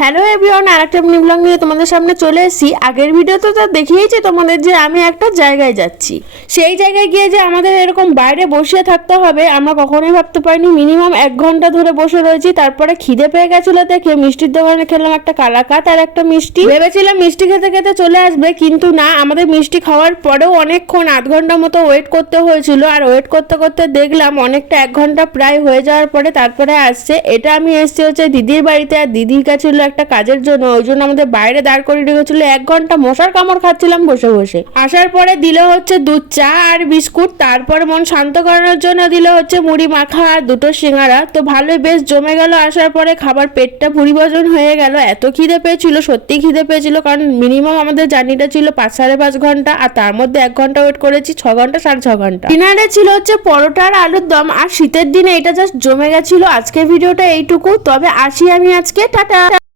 Hello everyone, আরেকটা mini blog নিয়ে তোমাদের সামনে চলে এসেছি। আগের ভিডিওতে তো দেখিয়েছি তোমাদের যে আমি একটা জায়গায় যাচ্ছি। সেই জায়গায় গিয়ে যে আমাদের এরকম বাইরে বসে থাকতে হবে আমরা কখনোই ভাবতে পারিনি। মিনিমাম 1 ঘন্টা ধরে বসে রয়েছি। তারপরে খিদে পেয়ে গেছিলো দেখে মিষ্টির দোকানে খেলাম একটা কালাকাত আর একটা মিষ্টি। ভেবেছিলাম মিষ্টি খেতে খেতে চলে আসবে, কিন্তু না, আমাদের মিষ্টি খাওয়ার পরেও অনেকক্ষণ 8 ঘন্টা মতো ওয়েট করতে হয়েছিল। আর ওয়েট করতে করতে দেখলাম অনেকটা 1 ঘন্টা প্রায় হয়ে যাওয়ার পরে তারপরে আসছে। এটা আমি এসেছি হচ্ছে দিদির বাড়িতে, আর দিদির কাছে একটা কাজের জন্য, ওই জন্য আমাদের বাইরে দাঁড় করে রেখেছিল। 1 ঘন্টা মশার কামড় খাচ্ছিলাম বসে বসে। আসার পরে দিল হচ্ছে দুধ চা আর বিস্কুট, তারপর মন শান্ত করানোর জন্য দিল হচ্ছে মুড়ি মাখা আর 2টো সিঙ্গারা। তো ভালোই বেশ জমে গেল। আসার পরে খাবার পেটটা পরিবর্তন হয়ে গেল। এত খিদে পেয়েছিল, সত্যি খিদে পেয়েছিল, কারণ মিনিমাম আমাদের জার্নিটা ছিল 5-5.5 ঘন্টা, আর তার মধ্যে 1 ঘন্টা ওয়েট করেছি, 6 ঘন্টা 6.5 ঘন্টা। ডিনারে ছিল হচ্ছে পরোটা আর আলুর দম, আর শীতের দিনে এটা জাস্ট জমে গেছিল। আজকের ভিডিওটা এইটুকু, তবে আসি আমি আজকে, টাটা।